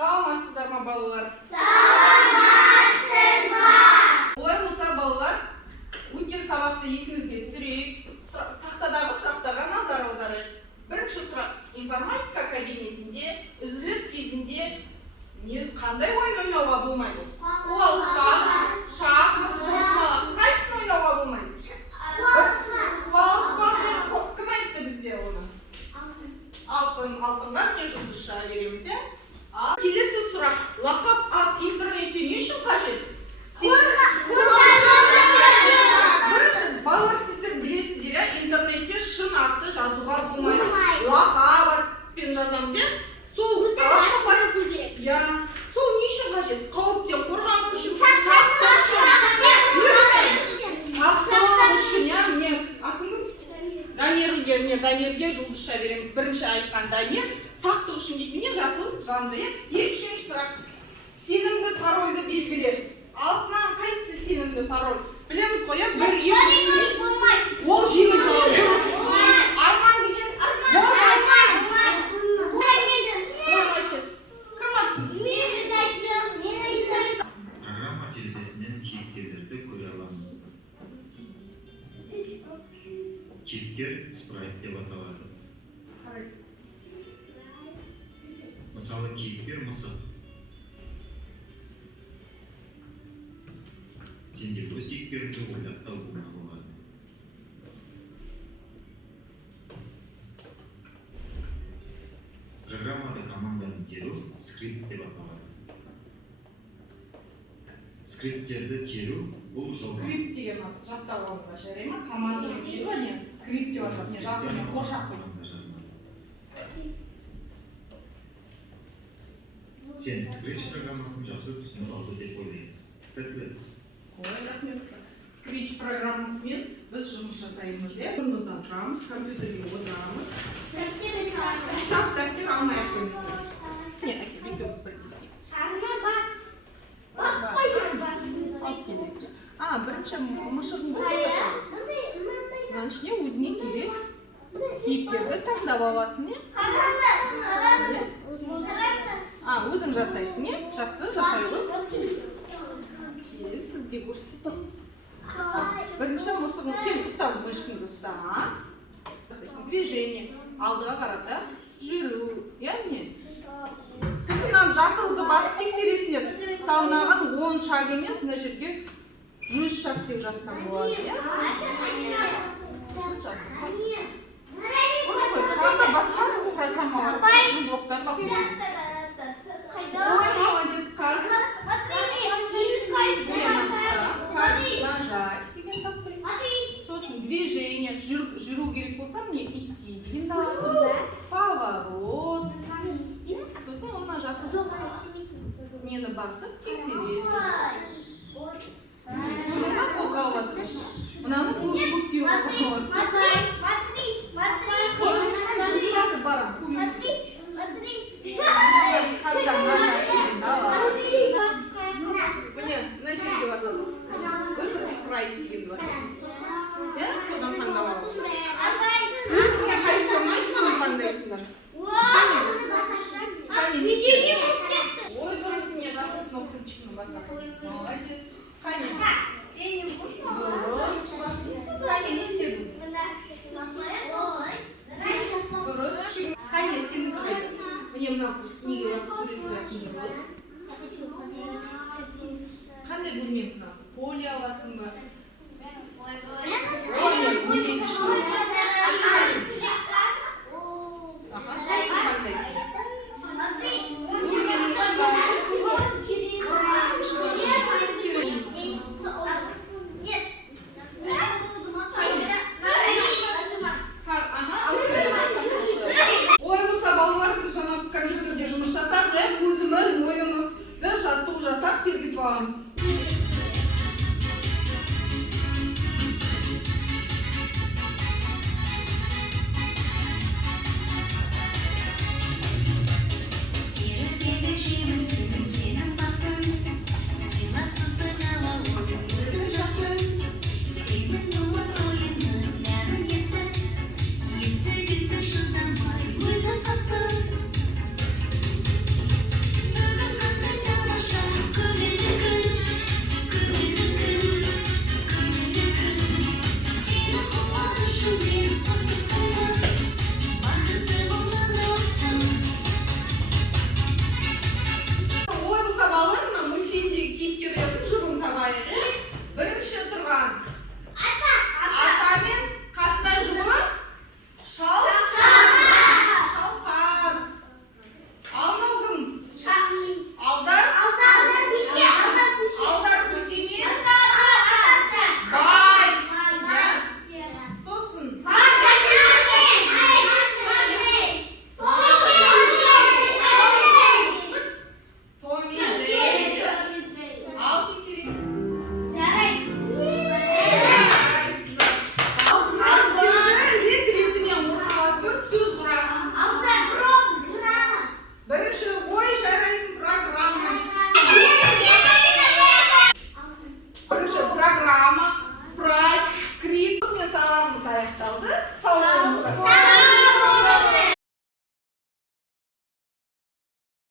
Саламатсыздар ма балалар? Саламатсыз ба? Олай болса балалар, өткен сабақты есіңізге түсірейік. Тақтадағы сұрақтарға назар аударайық. Бірінші сұрақ: информатика кабинетінде үзіліс кезінде қандай ойын ойнауға болмайды? Қуалыспақ, шахмат, жұмсақ. Қайсысын ойнауға болмайды? Қуалыспақ. Кім айтты бізде оны? Алтынға не жұлдызша береміз, иә? Келесі сұрақ: лақап ат интернетте не үшін қажет? Бірінші, балалар, сіздер білесіздер, интернетте шын атты жазуға болмайды. Лақап атпен жазамыз, иә? Сол лақап ат, иә, сол не үшін қажет? Қауіптен қорғану үшін, сақтау үшін, иә? Міне атыңыз Дамирге жұлдызша береміз. Бірінші айтқан Дамир сақтық үшін дейді. Міне жасыл жанды, иә? Үшінші сұрақ: сенімді парольді белгілер. Алтынан қайсысы сенімді пароль? Білеміз ғой, иә? 1, 2, 3. Ол жеңіл пароль. Арман деген программа терезесінен кейіпкерлерді көре аламыз. Кейіпкер спрайт деп аталады. Мысалы, кейіпкер мысық. Сенде өз кейіпкеріңді ойлап табуыңа болады. Программада команданы теру скрипт деп аталады. Скрипттерді теру бұл жолға. Скрипт деген жаттап алуға жарай ма? Команданы теру, не? Скрипт деп атады. Не жазумен қоршап қойды. Сен скретч программасын жақсы түсініп алды деп ойлаймыз. Сәттілік. Рахмет. Скретч программасымен біз жұмыс жасаймыз, иә? Орнымыздан тұрамыз, компьютерге отырамыз. Дәптер алмай ақ қойыңыздар. Не, әке, екеуміз бірге істейік. Алып келесіз. Бірінші мышығын жасау. Оның ішіне өзіңе керек кейіпкерді таңдап аласың, иә? Өзің жасайсың, иә? Жақсы, жасай ғой. Кел, сізге көрсетейін. Бірінші мысығын, кел, ұстап, мышқыңды ұста. Жасайсың, движение, алдыға қарата, жүру, иә, не? Сосын жасылды басып тексересіңдер. Саунаған 10 шаг емес, мына жерге 100 шаг деп жазсам болады, иә? Басқа программалар, блоктарға қойсын. Ой, молодец, қазір. Нажать деген таппайсың. Сосын движение, жүру керек болса, мне идти деген дауысын. Поворот. Сосын оны жасыл. Мені басып тексересің. Мұнда қозғалып атырмыз. Мұнаны көктеу қозғалып. Қазір барам. Қазір нажать деген дауыс. Міне, мына жерге басасыз. Бір спрайт деген басасыз. Содан таңдап аласыз. Өзіңе қайсы ұнайды, соны таңдайсыңдар. Қане, не істедің? Ой, дұрыс, міне жасыл кнопкочканы басасыз. Молодец. Қане. Дұрыс басасыз. Қане, не істедің? Дұрыс. Қане, сенің қайда? Міне мынау неге басып сурет қоясың, дұрыс. Қандай бөлме қынасың? Поле аласың ба? Ой, болса балалар, біз жаңа компьютерде жұмыс жасап, өзіміз ойнымызды жаттығу жасап сергітіп аламыз. аяқталды.